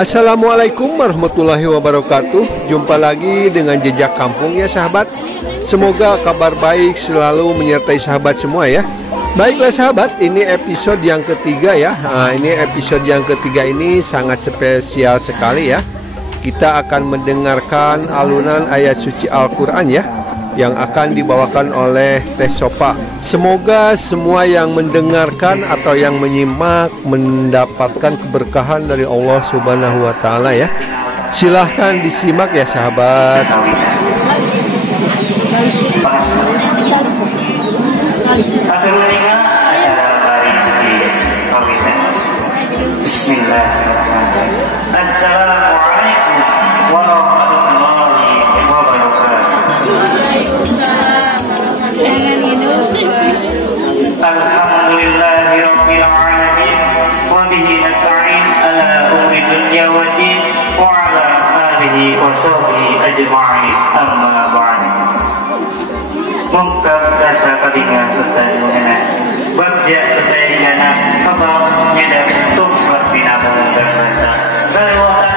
Assalamualaikum warahmatullahi wabarakatuh. Jumpa lagi dengan Jejak Kampung ya sahabat. Semoga kabar baik selalu menyertai sahabat semua ya. Baiklah sahabat, ini episode yang ketiga ya. Ini episode yang ketiga ini sangat spesial sekali ya. Kita akan mendengarkan alunan ayat suci Al-Quran ya, yang akan dibawakan oleh Teh Sopa. Semoga semua yang mendengarkan atau yang menyimak mendapatkan keberkahan dari Allah Subhanahu wa Ta'ala ya. Silahkan disimak ya sahabat. Bismillahirrahmanirrahim. Assalamualaikum warahmatullahi wabarakatuh. Alhamdulillahi rabbil alamin wa bihi nasta'in ala umuri dunya waddin wa ala alihi wa sahbihi ajma'in, amma ba'd. Mungkap rasa kabingan pertanyaan bagja pertanyaan abang nyadar tumpat binamu berrasa kalewakan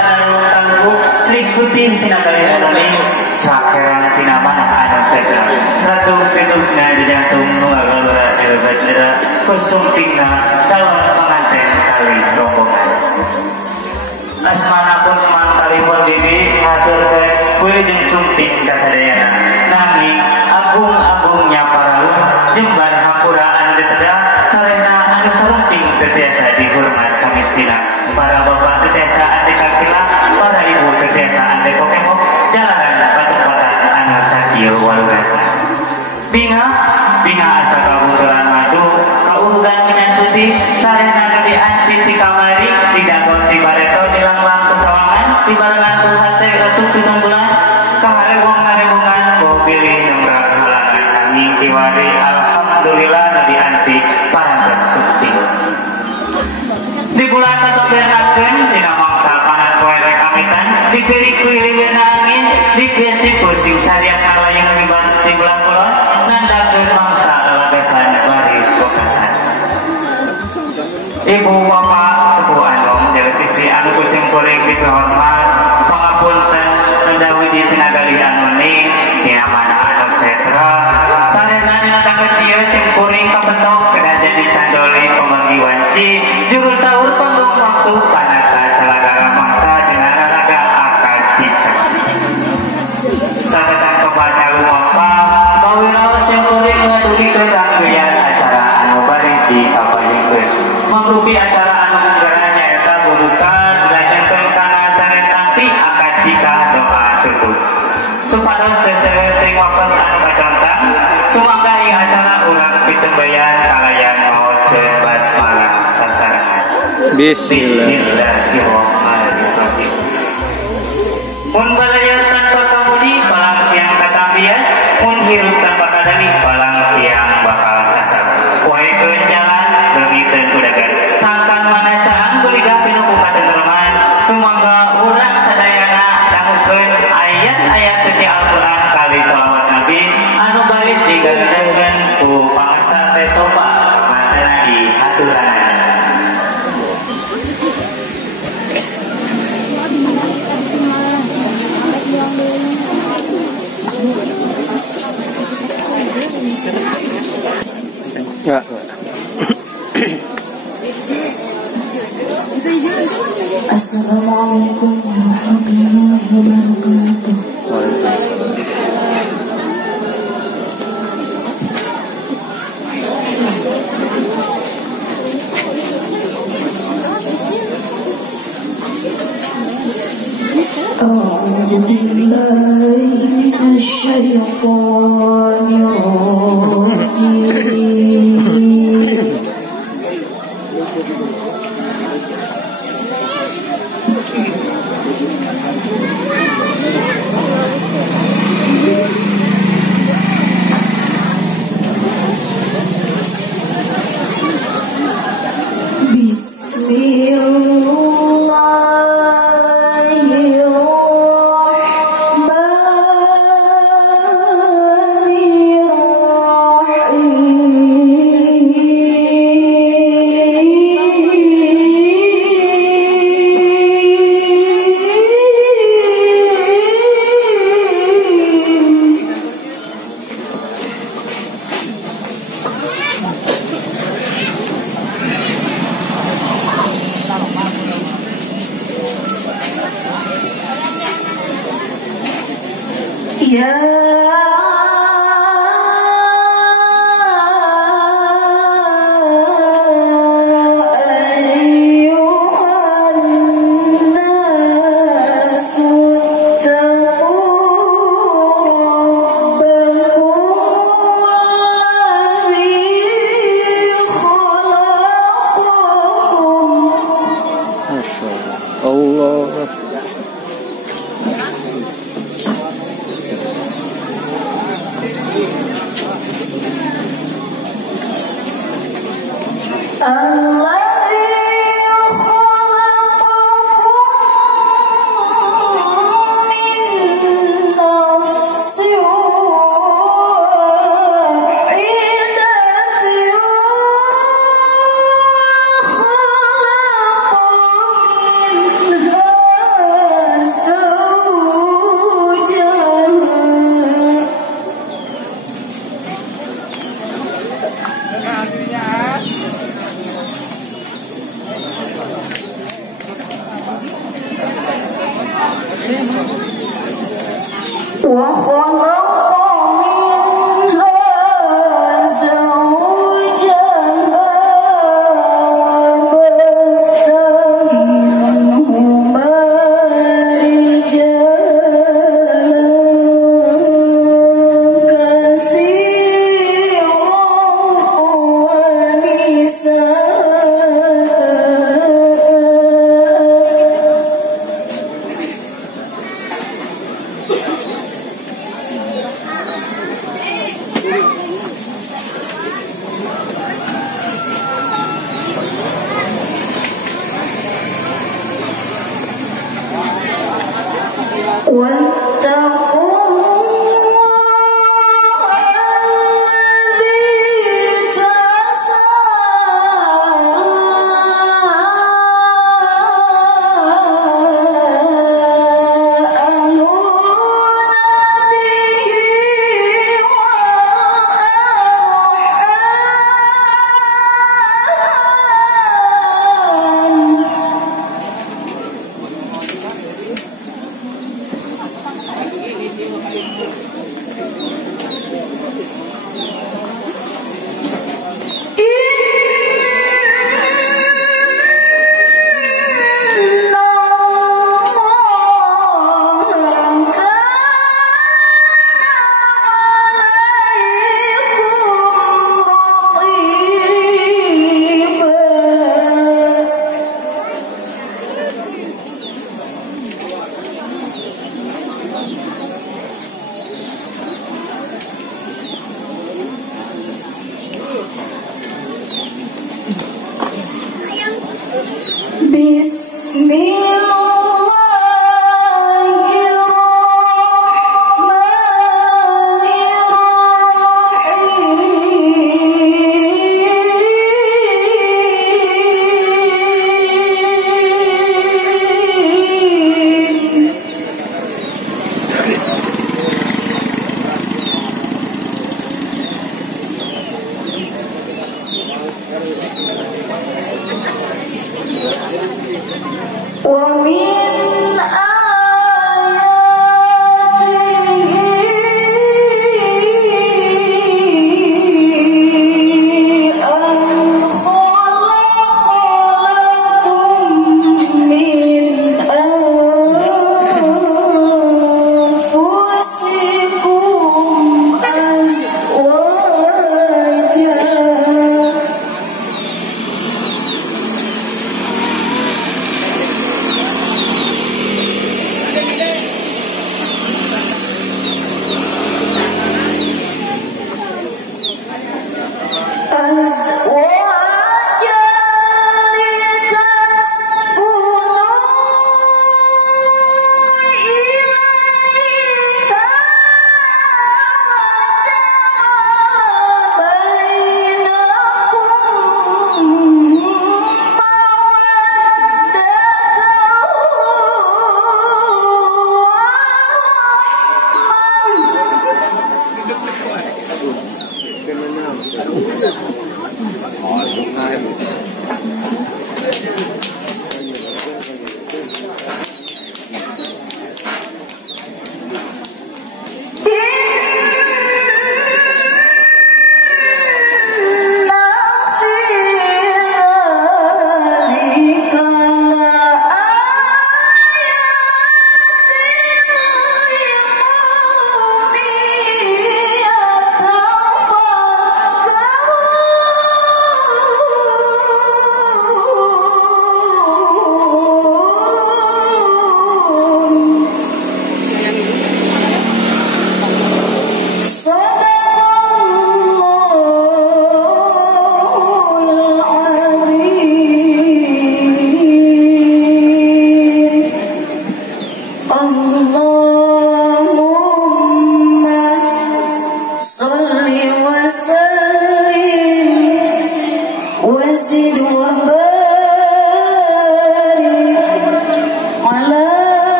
tangku selikutin tina kalian ini cakeran tina mana anu segera ratu pedukna di jantung nuagalura jelebajera kusumpingna calon pengantin kali rombongan asmanapun mantalipun diri hatur ke kue jeung sumping kasadayana nanging agung-agungnya paraun jembar hampuraan ditedang sarena anu salumping terbiasa dihormat samistina para bapak terbiasa ande kaksila para ibu terbiasa ande kokemok jalanan patu-patan anu sakieu waluratna binga asa kabuturan madu kaurugan menyangkuti sarena gede anti ti kamari tidak konti bareto dilanglang kesawangan dibarengan hate ratu tununggulan kaharewong-harewongan bawa pilih nemrak halangan kami tiwari alhamdulillah nadi anti parantos sumping di bulan katobenakeun dina mangsa panas poe rek amitan diberi kuiliweun angin dipiasi pusing sariat kalayang di bulan kulon nandakeun mangsa lagasan baris bokasan ibu bapak sepuh anom jalan istri anu kusim kuring dipehormat pangapunten nendawi di tinagali anu ning tina mana anu setra sarena dina tangga dieu sim kuring kapentok kada jadi candoli pemanggi wanci juru sahur panggung waktu panata salagara mangsa jeung raga akal cita sabetan kebaca lumapa bawila sim kuring ngadugi kerangkeuan acara anu baris di kapayungkeun mangrupi acara anu munggaranya eta bubukan dilajenkeun kana saretampi akad cita doa tutup supados teu waktu anu kacontang sumangga ieu acara urang pitembayan kalayan maoskeun basmalah sasarangan. Bismillahirrahmanirrahim. Mun balayan tanpa kamudi balang siang katambian, mun hirup tanpa kadani balang siang bakal sasar. Poekeun jalan leungiteun kudagan. Sangkan mana caang geuliga pinuku katengtreman, sumangga urang sadayana dangukeun ayat-ayat suci Al-Qur'an kali shalawat Nabi anu baris digadukeun ku pangarsa Teh Sopa mantena di aturan. Ya. Assalamualaikum warahmatullahi wabarakatuh. A'udzu billahi minasyaitonir rajim. Bismillahirrahmanirrahim.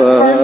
Bye.